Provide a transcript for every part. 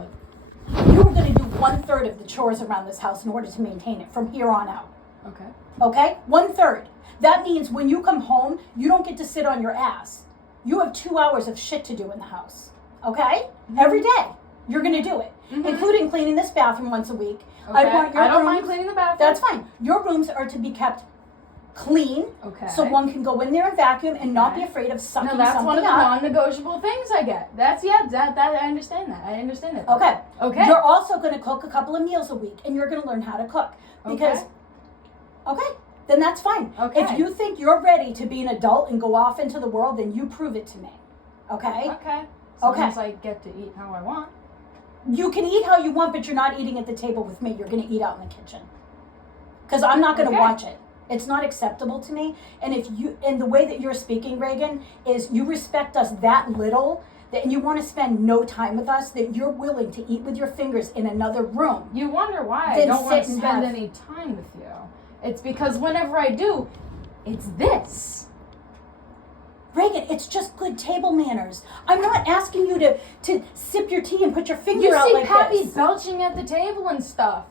but You were going to do 1/3 of the chores around this house in order to maintain it from here on out. okay. Okay? 1/3. That means when you come home, you don't get to sit on your ass. You have 2 hours of shit to do in the house. Okay? Every day. You're going to do it. Including cleaning this bathroom once a week. Okay. I don't mind cleaning the bathroom. That's fine. Your rooms are to be kept clean. Okay. So one can go in there and vacuum and not be afraid of sucking something up. No, that's one of the non-negotiable things I get. That I understand that. I understand that. Okay. Okay. You're also going to cook a couple of meals a week, and you're going to learn how to cook. Because, okay, then that's fine. Okay. If you think you're ready to be an adult and go off into the world, then you prove it to me. Okay? Okay. Okay. Sometimes I get to eat how I want. You can eat how you want, but you're not eating at the table with me. You're going to eat out in the kitchen. Because I'm not going to watch it. It's not acceptable to me. And the way that you're speaking, Reagan, is you respect us that little and you want to spend no time with us, that you're willing to eat with your fingers in another room. You wonder why I don't want to spend any time with you. It's because whenever I do, it's this. Reagan, it's just good table manners. I'm not asking you to sip your tea and put your finger out like this. You see Pappy belching at the table and stuff.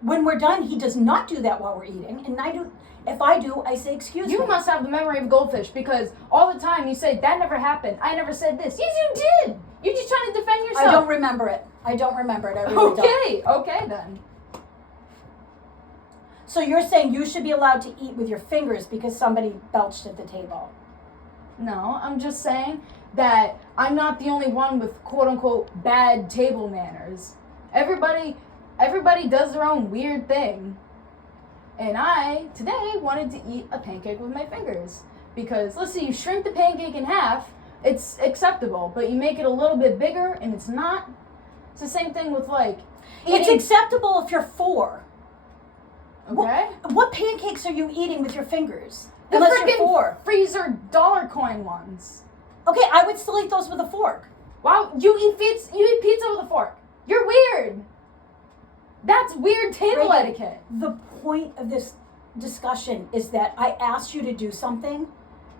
When we're done, he does not do that while we're eating, and I do. If I do, I say excuse me. You must have the memory of a goldfish, because all the time you say that never happened. I never said this. Yes, you did. You're just trying to defend yourself. I don't remember it. I really don't. Okay then. So you're saying you should be allowed to eat with your fingers because somebody belched at the table? No, I'm just saying that I'm not the only one with quote-unquote bad table manners. Everybody does their own weird thing. And I, today, wanted to eat a pancake with my fingers. Because, let's see, you shrink the pancake in half, it's acceptable. But you make it a little bit bigger, and it's not. It's the same thing with, like, eating. It's acceptable if you're 4. Okay. What pancakes are you eating with your fingers? The Unless you're freaking 4. freezer dollar coin ones. Okay, I would still eat those with a fork. Wow, you eat pizza with a fork. You're weird. That's weird table etiquette. The point of this discussion is that I asked you to do something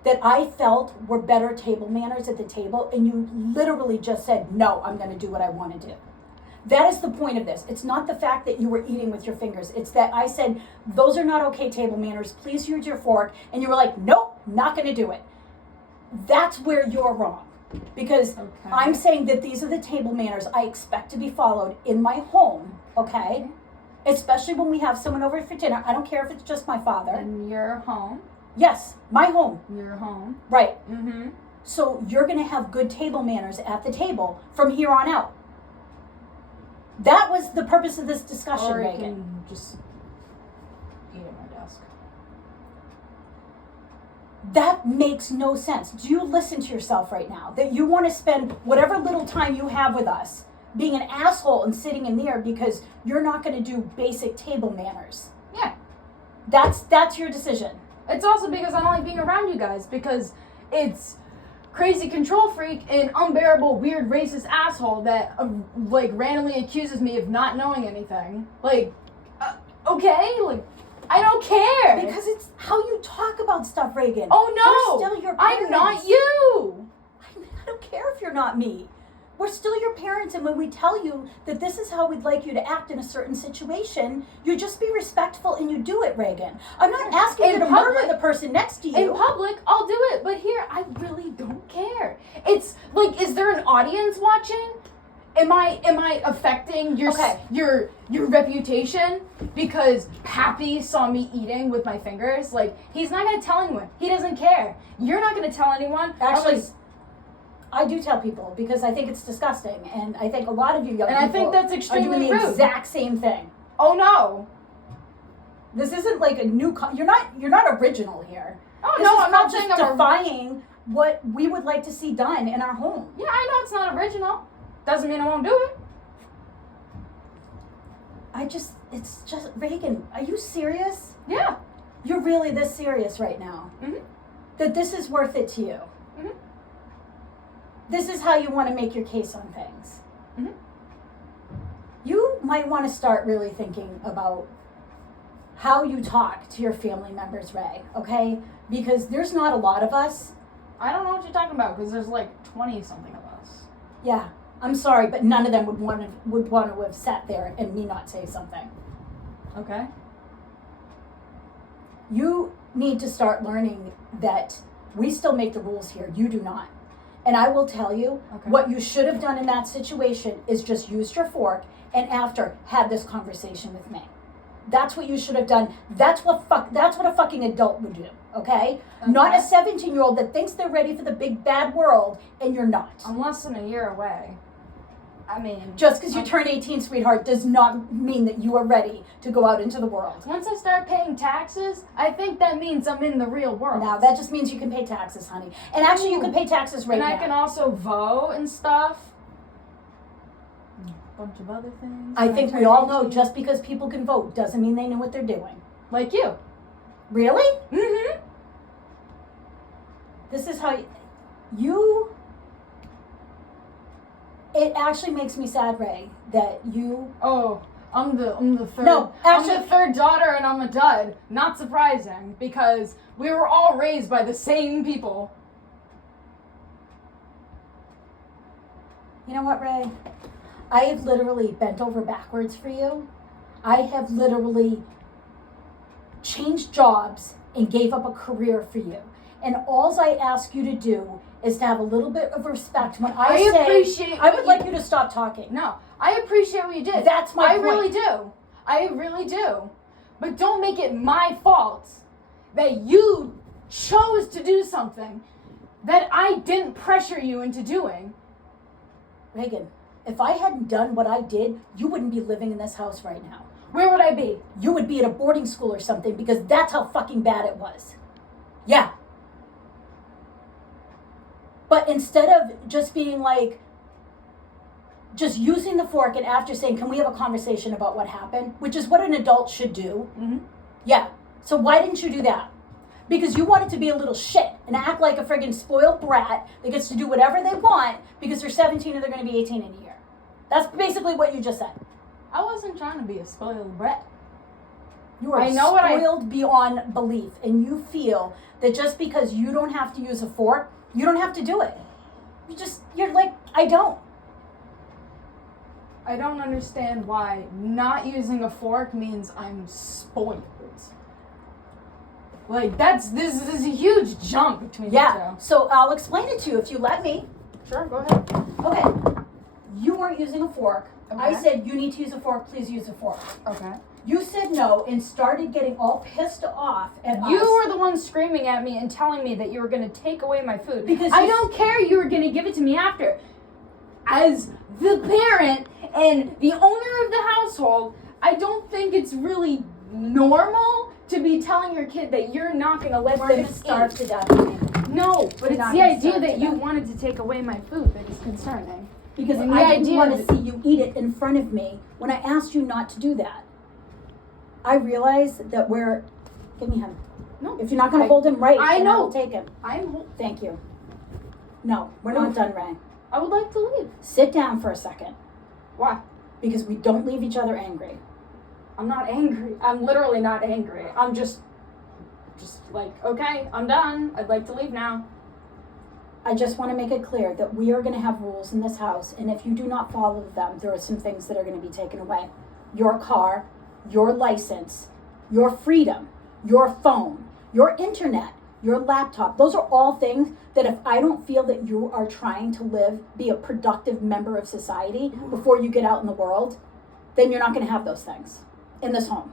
that I felt were better table manners at the table, and you literally just said, no, I'm going to do what I want to do. That is the point of this. It's not the fact that you were eating with your fingers. It's that I said, those are not okay table manners. Please use your fork. And you were like, nope, not going to do it. That's where you're wrong. Because I'm saying that these are the table manners I expect to be followed in my home, okay? Especially when we have someone over for dinner. I don't care if it's just my father. In your home? Yes, my home. Your home. Right. Mm-hmm. So you're going to have good table manners at the table from here on out. That was the purpose of this discussion, or Megan. Can just eat at my desk. That makes no sense. Do you listen to yourself right now? That you want to spend whatever little time you have with us being an asshole and sitting in there because you're not going to do basic table manners. Yeah. That's your decision. It's also because I don't like being around you guys, because it's crazy control freak and unbearable weird racist asshole that like randomly accuses me of not knowing anything. Like, okay, like I don't care because it's how you talk about stuff, Reagan. Oh no, we're still your parents. I'm not you. I don't care if you're not me. We're still your parents, and when we tell you that this is how we'd like you to act in a certain situation, you just be respectful and you do it, Reagan. I'm not asking you to murder the person next to you. In public, I'll do it, but here, I really don't care. It's like, is there an audience watching? Am I affecting your reputation because Pappy saw me eating with my fingers? Like, he's not gonna tell anyone. He doesn't care. You're not gonna tell anyone. Actually, I do tell people because I think it's disgusting, and I think a lot of you young people I think that's extremely are doing the exact same thing. Oh no! This isn't like a new. You're not original here. Oh no, I'm not saying I'm defying what we would like to see done in our home. Yeah, I know it's not original. Doesn't mean I won't do it. It's just Reagan. Are you serious? Yeah. You're really this serious right now? Mm-hmm. That this is worth it to you? Mm-hmm. This is how you want to make your case on things. Mm-hmm. You might want to start really thinking about how you talk to your family members, Ray, okay? Because there's not a lot of us. I don't know what you're talking about, because there's like 20-something of us. Yeah. I'm sorry, but none of them would want to have sat there and me not say something. Okay. You need to start learning that we still make the rules here. You do not. And I will tell you, what you should have done in that situation is just used your fork and after had this conversation with me. That's what you should have done. That's what a fucking adult would do, okay? Not a 17-year-old that thinks they're ready for the big bad world and you're not. I'm less than a year away. I mean, just because you turn 18, sweetheart, does not mean that you are ready to go out into the world. Once I start paying taxes, I think that means I'm in the real world. Now, that just means you can pay taxes, honey. And actually, you can pay taxes right now. And I can also vote and stuff. A bunch of other things. I think we all know just because people can vote doesn't mean they know what they're doing. Like you. Really? Mm-hmm. This is how you... It actually makes me sad, Ray, that you... Oh, I'm the third. No, actually, I'm the third daughter and I'm a dud. Not surprising, because we were all raised by the same people. You know what, Ray? I have literally bent over backwards for you. I have literally changed jobs and gave up a career for you. And all I ask you to do is to have a little bit of respect when I would like you to stop talking. No, I appreciate what you did. That's my point. I really do. I really do. But don't make it my fault that you chose to do something that I didn't pressure you into doing. Reagan, if I hadn't done what I did, you wouldn't be living in this house right now. Where would I be? You would be at a boarding school or something because that's how fucking bad it was. Yeah. But instead of just being like, just using the fork and after saying, can we have a conversation about what happened? Which is what an adult should do. Mm-hmm. Yeah. So why didn't you do that? Because you wanted to be a little shit and act like a friggin' spoiled brat that gets to do whatever they want because they're 17 and they're going to be 18 in a year. That's basically what you just said. I wasn't trying to be a spoiled brat. You are spoiled beyond belief, and you feel that just because you don't have to use a fork, you don't have to do it. You're like, I don't. I don't understand why not using a fork means I'm spoiled. Like, this is a huge jump between the two. So I'll explain it to you if you let me. Sure, go ahead. Okay. You weren't using a fork. Okay. I said, you need to use a fork, please use a fork. Okay. You said no and started getting all pissed off at us. You were the one screaming at me and telling me that you were going to take away my food. Because I don't care, you were going to give it to me after. As the parent and the owner of the household, I don't think it's really normal to be telling your kid that you're not going to let them going to starve eat. to death. No, but it's not the gonna idea starve that to you death. wanted to take away my food that is concerning. Because And I the didn't idea want to that- see you eat it in front of me when I asked you not to do that. I realize that give me him. No. If you're not going to hold him right, I then know. I'll take him. Thank you. No, we're not done, Ray. I would like to leave. Sit down for a second. Why? Because we don't leave each other angry. I'm not angry. I'm literally not angry. I'm just like, okay, I'm done. I'd like to leave now. I just want to make it clear that we are going to have rules in this house, and if you do not follow them, there are some things that are going to be taken away. Your car, your license, your freedom, your phone, your internet, your laptop. Those are all things that if I don't feel that you are trying to be a productive member of society before you get out in the world, then you're not going to have those things in this home.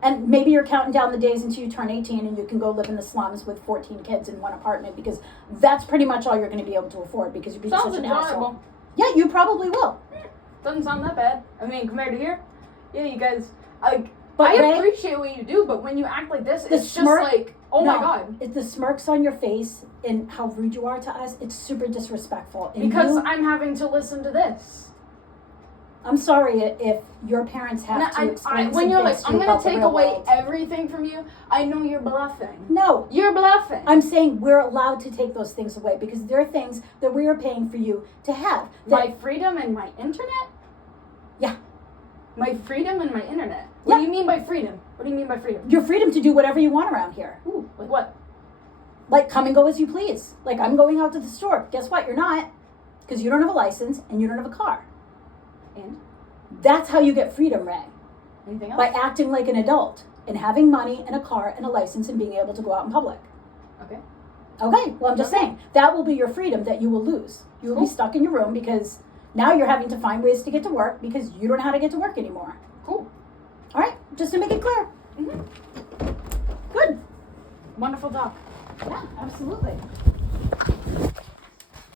And maybe you're counting down the days until you turn 18 and you can go live in the slums with 14 kids in one apartment because that's pretty much all you're going to be able to afford because you're being Sounds such an asshole. adorable. Yeah, you probably will. Doesn't sound that bad. I mean, compared to here, yeah, you guys, But I Ray, appreciate what you do, but when you act like this, The it's smirk- just like, oh my God. It's the smirks on your face and how rude you are to us. It's super disrespectful. And Because you, I'm having to listen to this. I'm sorry if your parents have to explain when you're like, things to I'm you going about to the take real away world. everything from you, I know you're bluffing. No, You're bluffing. I'm saying we're allowed to take those things away because there are things that we are paying for you to have. My freedom and my internet? Yeah. My freedom and my internet? What do you mean by freedom? What do you mean by freedom? Your freedom to do whatever you want around here. Ooh, like what? Like come and go as you please. Like I'm going out to the store. Guess what? You're not. because you don't have a license and you don't have a car. And That's how you get freedom, Ray. anything else? By acting like an adult and having money and a car and a license and being able to go out in public. Okay. Okay, well, I'm just saying, that will be your freedom that you will lose. You will be Cool. stuck in your room because now you're having to find ways to get to work because you don't know how to get to work anymore. Cool. All right, just to make it clear. Good. Wonderful talk. Yeah, absolutely.